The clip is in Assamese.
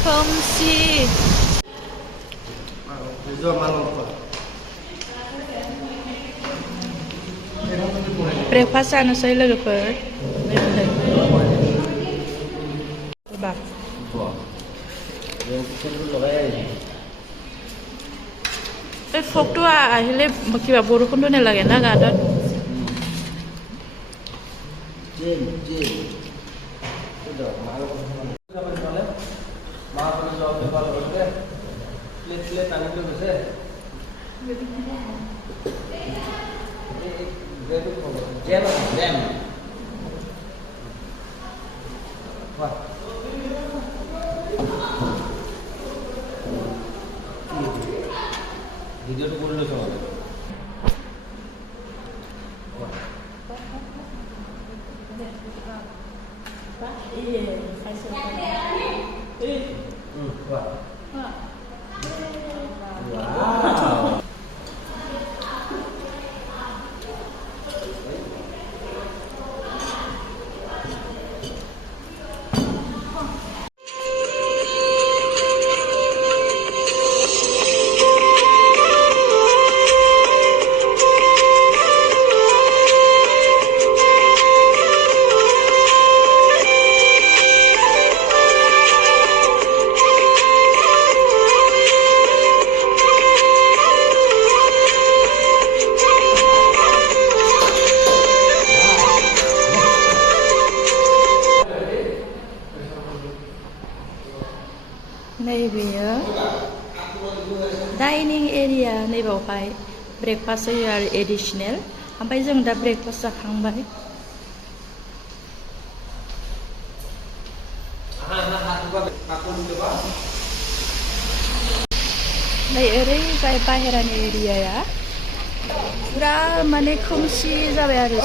खोमसि ब्रेकफास्ट जानोसै लोगोफोर बा এই ফকটো আহিলে কিবা বৰষুণটো নালাগে না গাঁতত ভিডিওটো কৰি লৈছো মানে नैबेयो डाइनिं एरिया नैबावहाय ब्रेकफास्ट होयो आरो एडिशनेल ओमफ्राय जों दा ब्रेकफास्ट जाखांबाय नै ओरैजाय बाहेरानि एरियाया पुरा माने खोमसि जाबाय आरो